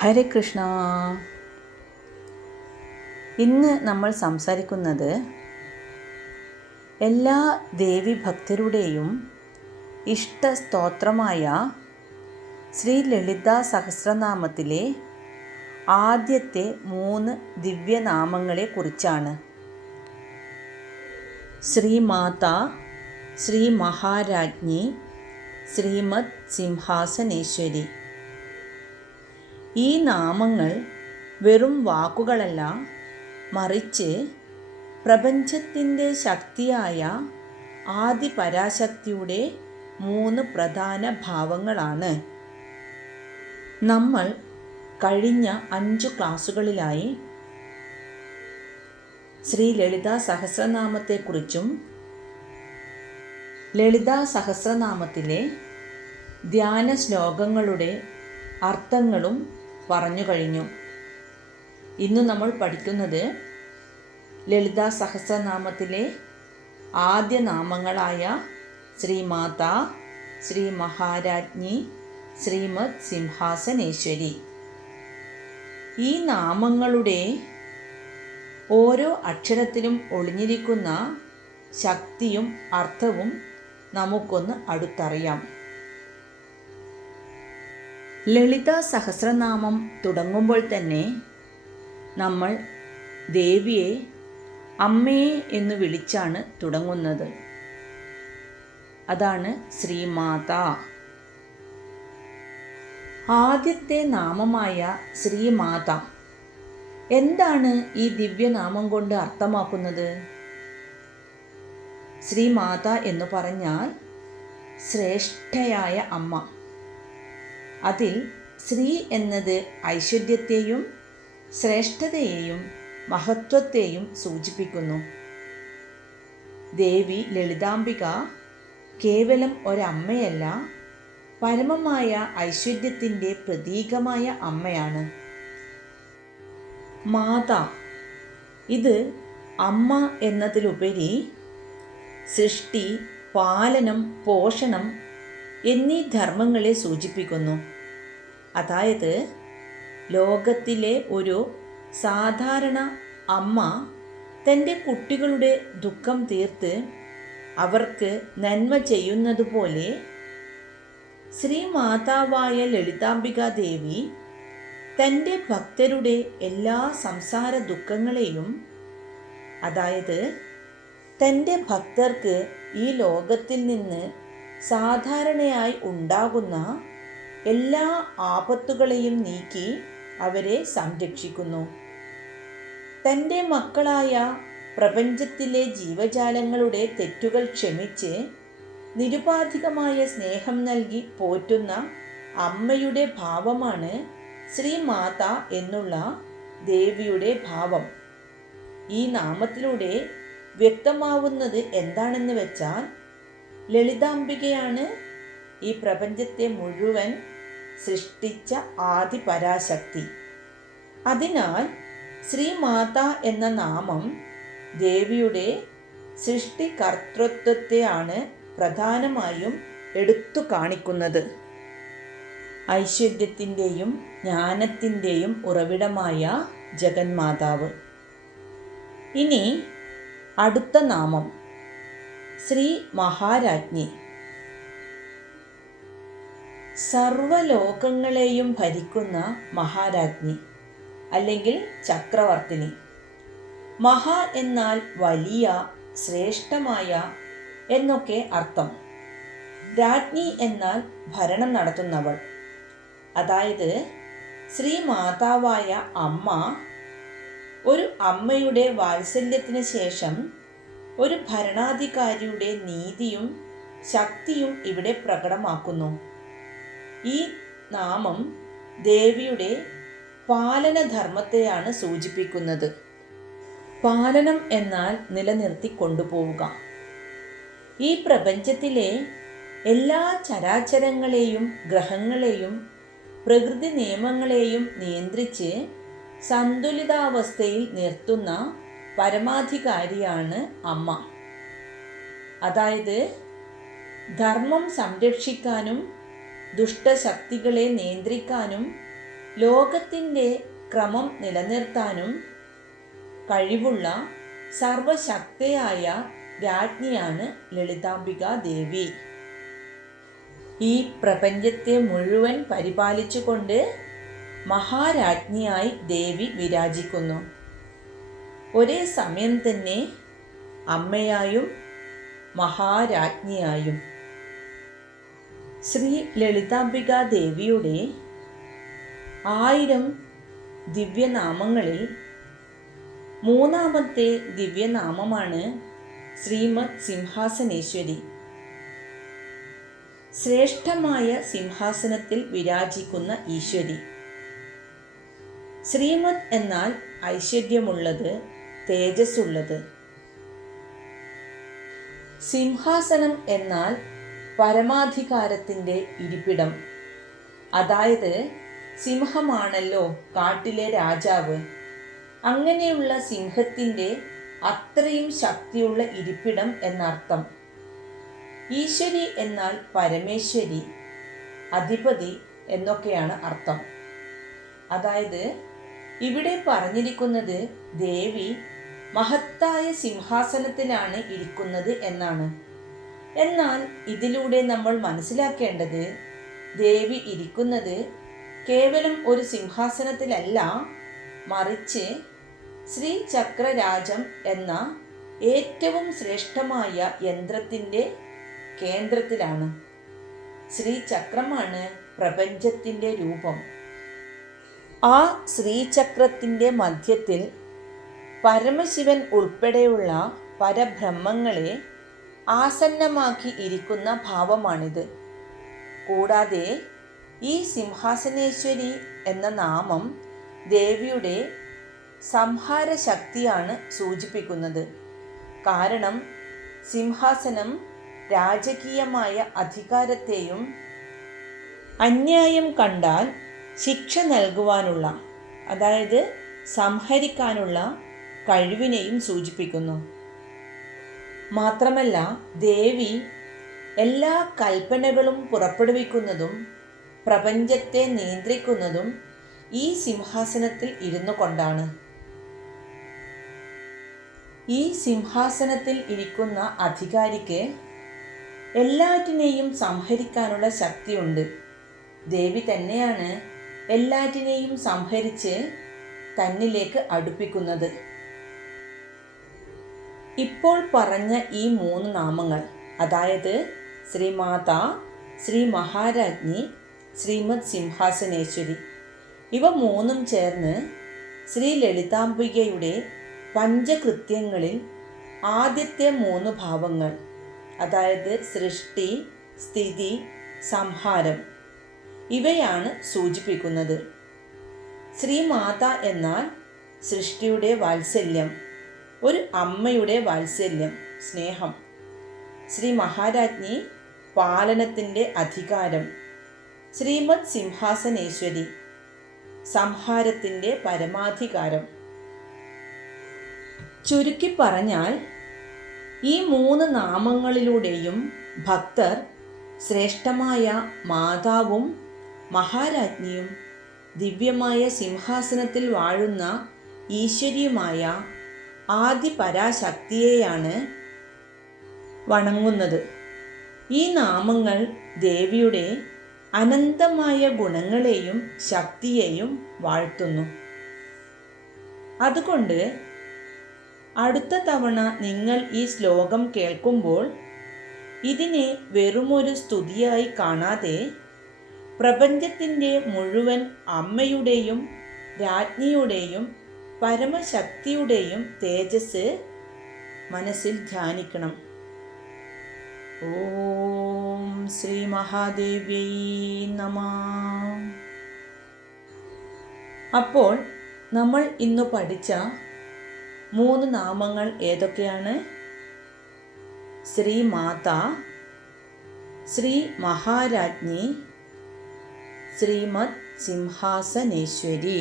ഹരേ കൃഷ്ണ. ഇന്ന് നമ്മൾ സംസാരിക്കുന്നത് എല്ലാ ദേവി ഭക്തരുടെയും ഇഷ്ട സ്തോത്രമായ ശ്രീ ലളിത സഹസ്രനാമത്തിലെ ആദ്യത്തെ മൂന്ന് ദിവ്യനാമങ്ങളെ കുറിച്ചാണ്. ശ്രീമാത ശ്രീ മഹാരാജ്ഞി ശ്രീമത് സിംഹാസനേശ്വരി. ഈ നാമങ്ങൾ വെറും വാക്കുകളല്ല മറിച്ച് പ്രപഞ്ചത്തിന്റെ ശക്തിയായ ആദിപരാശക്തിയുടെ മൂന്ന് പ്രധാന ഭാവങ്ങളാണ്. നമ്മൾ കഴിഞ്ഞ അഞ്ച് ക്ലാസ്സുകളിലായി ശ്രീ ലളിത സഹസ്രനാമത്തെക്കുറിച്ചും ലളിത സഹസ്രനാമത്തിലെ ധ്യാന ശ്ലോകങ്ങളുടെ അർത്ഥങ്ങളും പറഞ്ഞു കഴിഞ്ഞു. ഇന്ന് നമ്മൾ പഠിക്കുന്നത് ലളിത സഹസ്രനാമത്തിലെ ആദ്യ നാമങ്ങളായ ശ്രീമാത ശ്രീ മഹാരാജ്ഞി ശ്രീമത് സിംഹാസനേശ്വരി. ഈ നാമങ്ങളുടെ ഓരോ അക്ഷരത്തിലും ഒളിഞ്ഞിരിക്കുന്ന ശക്തിയും അർത്ഥവും നമുക്കൊന്ന് അടുത്തറിയാം. ലളിത സഹസ്രനാമം തുടങ്ങുമ്പോൾ തന്നെ നമ്മൾ ദേവിയെ അമ്മയെ എന്ന് വിളിച്ചാണ് തുടങ്ങുന്നത്. അതാണ് ശ്രീമാത. ആദ്യത്തെ നാമമായ ശ്രീമാത. എന്താണ് ഈ ദിവ്യനാമം കൊണ്ട് അർത്ഥമാക്കുന്നത്? ശ്രീമാത എന്ന് പറഞ്ഞാൽ ശ്രേഷ്ഠയായ അമ്മ. അതിൽ ശ്രീ എന്നത് ഐശ്വര്യത്തെയും ശ്രേഷ്ഠതയെയും മഹത്വത്തെയും സൂചിപ്പിക്കുന്നു. ദേവി ലളിതാംബിക കേവലം ഒരമ്മയല്ല പരമമായ ഐശ്വര്യത്തിന്റെ പ്രതീകമായ അമ്മയാണ്. മാതാ ഇത് അമ്മ എന്നതിലുപരി സൃഷ്ടി പാലനം പോഷണം എന്നീ ധർമ്മങ്ങളെ സൂചിപ്പിക്കുന്നു. അതായത് ലോകത്തിലെ ഒരു സാധാരണ അമ്മ തന്റെ കുട്ടികളുടെ ദുഃഖം തീർത്ത് അവർക്ക് നന്മ ചെയ്യുന്നതുപോലെ ശ്രീ മാതാവായ ലളിതാംബിക ദേവി തന്റെ ഭക്തരുടെ എല്ലാ സംസാര ദുഃഖങ്ങളെയും അതായത് തന്റെ ഭക്തർക്ക് ഈ ലോകത്തിൽ നിന്ന് സാധാരണയായി ഉണ്ടാകുന്ന എല്ലാ ആപത്തുകളെയും നീക്കി അവരെ സംരക്ഷിക്കുന്നു. തന്റെ മക്കളായ പ്രപഞ്ചത്തിലെ ജീവജാലങ്ങളുടെ തെറ്റുകൾ ക്ഷമിച്ച് നിരുപാധികമായ സ്നേഹം നൽകി പോറ്റുന്ന അമ്മയുടെ ഭാവമാണ് ശ്രീമാത എന്നുള്ള ദേവിയുടെ ഭാവം. ഈ നാമത്തിലൂടെ വ്യക്തമാവുന്നത് എന്താണെന്ന് വെച്ചാൽ ലളിതാംബികയാണ് ഈ പ്രപഞ്ചത്തെ മുഴുവൻ സൃഷ്ടിച്ച ആദി പരാശക്തി. അതിനാൽ ശ്രീമാത എന്ന നാമം ദേവിയുടെ സൃഷ്ടികർത്തൃത്വത്തെയാണ് പ്രധാനമായും എടുത്തു കാണിക്കുന്നത്. ഐശ്വര്യത്തിന്റെയും ജ്ഞാനത്തിന്റെയും ഉറവിടമായ ജഗന്മാതാവ്. ഇനി അടുത്ത നാമം. ശ്രീ മഹാരാജ്ഞി. സർവലോകങ്ങളെയും ഭരിക്കുന്ന മഹാരാജ്ഞി അല്ലെങ്കിൽ ചക്രവർത്തിനി. മഹാ എന്നാൽ വലിയ ശ്രേഷ്ഠമായ എന്നൊക്കെ അർത്ഥം. രാജ്ഞി എന്നാൽ ഭരണം നടത്തുന്നവൾ. അതായത് ശ്രീ മാതാവായ അമ്മ ഒരു അമ്മയുടെ വാത്സല്യത്തിന് ശേഷം ഒരു ഭരണാധികാരിയുടെ നീതിയും ശക്തിയും ഇവിടെ പ്രകടമാക്കുന്നു. ഈ നാമം ദേവിയുടെ പാലനധർമ്മത്തെയാണ് സൂചിപ്പിക്കുന്നത്. പാലനം എന്നാൽ നിലനിർത്തി കൊണ്ടുപോവുക. ഈ പ്രപഞ്ചത്തിലെ എല്ലാ ചരാചരങ്ങളെയും ഗ്രഹങ്ങളെയും പ്രകൃതി നിയമങ്ങളെയും നിയന്ത്രിച്ച് സന്തുലിതാവസ്ഥയിൽ നിർത്തുന്ന പരമാധികാരിയാണ് അമ്മ. അതായത് ധർമ്മം സംരക്ഷിക്കാനും ദുഷ്ടശക്തികളെ നിയന്ത്രിക്കാനും ലോകത്തിന്റെ ക്രമം നിലനിർത്താനും കഴിവുള്ള സർവശക്തയായ രാജ്ഞിയാണ് ലളിതാംബിക ദേവി. ഈ പ്രപഞ്ചത്തെ മുഴുവൻ പരിപാലിച്ചുകൊണ്ട് മഹാരാജ്ഞിയായി ദേവി വിരാജിക്കുന്നു. ഒരേ സമയം തന്നെ അമ്മയായും മഹാരാജ്ഞിയായും ശ്രീ ലളിതാംബിക ദേവിയുടെ ആയിരം ദിവ്യനാമങ്ങളിൽ മൂന്നാമത്തെ ദിവ്യനാമമാണ് ശ്രീമദ് സിംഹാസനേശ്വരി. ശ്രേഷ്ഠമായ സിംഹാസനത്തിൽ വിരാജിക്കുന്ന ഈശ്വരി. ശ്രീമദ് എന്നാൽ ഐശ്വര്യമുള്ളത് തേജസ്സുള്ളത്. സിംഹാസനം എന്നാൽ പരമാധികാരത്തിന്റെ ഇരിപ്പിടം. അതായത് സിംഹമാണല്ലോ കാട്ടിലെ രാജാവ്. അങ്ങനെയുള്ള സിംഹത്തിന്റെ അത്രയും ശക്തിയുള്ള ഇരിപ്പിടം എന്നർത്ഥം. ഈശ്വരി എന്നാൽ പരമേശ്വരി അധിപതി എന്നൊക്കെയാണ് അർത്ഥം. അതായത് ഇവിടെ പറഞ്ഞിരിക്കുന്നത് ദേവി മഹത്തായ സിംഹാസനത്തിലാണ് ഇരിക്കുന്നത് എന്നാണ്. എന്നാൽ ഇതിലൂടെ നമ്മൾ മനസ്സിലാക്കേണ്ടത് ദേവി ഇരിക്കുന്നത് കേവലം ഒരു സിംഹാസനത്തിലല്ല മറിച്ച് ശ്രീ ചക്രരാജം എന്ന ഏറ്റവും ശ്രേഷ്ഠമായ യന്ത്രത്തിന്റെ കേന്ദ്രത്തിലാണ്. ശ്രീചക്രമാണ് പ്രപഞ്ചത്തിന്റെ രൂപം. ആ ശ്രീചക്രത്തിന്റെ മധ്യത്തിൽ പരമശിവൻ ഉൾപ്പെടെയുള്ള പരബ്രഹ്മങ്ങളെ ആസന്നമാക്കി ഇരിക്കുന്ന ഭാവമാണിത്. കൂടാതെ ഈ സിംഹാസനേശ്വരി എന്ന നാമം ദേവിയുടെ സംഹാര ശക്തിയാണ് സൂചിപ്പിക്കുന്നത്. കാരണം സിംഹാസനം രാജകീയമായ അധികാരത്തെയും അന്യായം കണ്ടാൽ ശിക്ഷ നൽകുവാനുള്ള അതായത് സംഹരിക്കാനുള്ള കഴിവിനെയും സൂചിപ്പിക്കുന്നു. മാത്രമല്ല ദേവി എല്ലാ കൽപ്പനകളും പുറപ്പെടുവിക്കുന്നതും പ്രപഞ്ചത്തെ നിയന്ത്രിക്കുന്നതും ഈ സിംഹാസനത്തിൽ ഇരുന്നു കൊണ്ടാണ്. ഈ സിംഹാസനത്തിൽ ഇരിക്കുന്ന അധികാരിക്ക് എല്ലാറ്റിനെയും സംഹരിക്കാനുള്ള ശക്തിയുണ്ട്. ദേവി തന്നെയാണ് എല്ലാറ്റിനെയും സംഹരിച്ച് തന്നിലേക്ക് അടുപ്പിക്കുന്നത്. ഇപ്പോൾ പറഞ്ഞ ഈ മൂന്ന് നാമങ്ങൾ അതായത് ശ്രീമാത ശ്രീ മഹാരാജ്ഞി ശ്രീമദ് സിംഹാസനേശ്വരി ഇവ മൂന്നും ചേർന്ന് ശ്രീ ലളിതാംബികയുടെ പഞ്ചകൃത്യങ്ങളിൽ ആദ്യത്തെ മൂന്ന് ഭാവങ്ങൾ അതായത് സൃഷ്ടി സ്ഥിതി സംഹാരം ഇവയാണ് സൂചിപ്പിക്കുന്നത്. ശ്രീമാത എന്നാൽ സൃഷ്ടിയുടെ വാത്സല്യം ഒരു അമ്മയുടെ വാത്സല്യം സ്നേഹം. ശ്രീ മഹാരാജ്ഞി പാലനത്തിന്റെ അധികാരം ശ്രീമത് സിംഹാസനേശ്വരി സംഹാരത്തിന്റെ പരമാധികാരം. ചുരുക്കി പറഞ്ഞാൽ ഈ മൂന്ന് നാമങ്ങളിലൂടെയും ഭക്തർ ശ്രേഷ്ഠമായ മാതാവും മഹാരാജ്ഞിയും ദിവ്യമായ സിംഹാസനത്തിൽ വാഴുന്ന ഈശ്വരിയുമായ ആദി പരാശക്തിയെയാണ് വണങ്ങുന്നത്. ഈ നാമങ്ങൾ ദേവിയുടെ അനന്തമായ ഗുണങ്ങളെയും ശക്തിയെയും വാഴ്ത്തുന്നു. അതുകൊണ്ട് അടുത്ത തവണ നിങ്ങൾ ഈ ശ്ലോകം കേൾക്കുമ്പോൾ ഇതിനെ വെറുമൊരു സ്തുതിയായി കാണാതെ പ്രപഞ്ചത്തിന്റെ മുഴുവൻ അമ്മയുടെയും രാജ്ഞിയുടെയും പരമശക്തിയുടെയും തേജസ് മനസ്സിൽ ധ്യാനിക്കണം. ഓം ശ്രീ മഹാദേവ്യൈ നമ. അപ്പോൾ നമ്മൾ ഇന്ന് പഠിച്ച മൂന്ന് നാമങ്ങൾ ഏതൊക്കെയാണ്? ശ്രീ മാത ശ്രീ മഹാരാജ്ഞി ശ്രീമദ് സിംഹാസനേശ്വരി.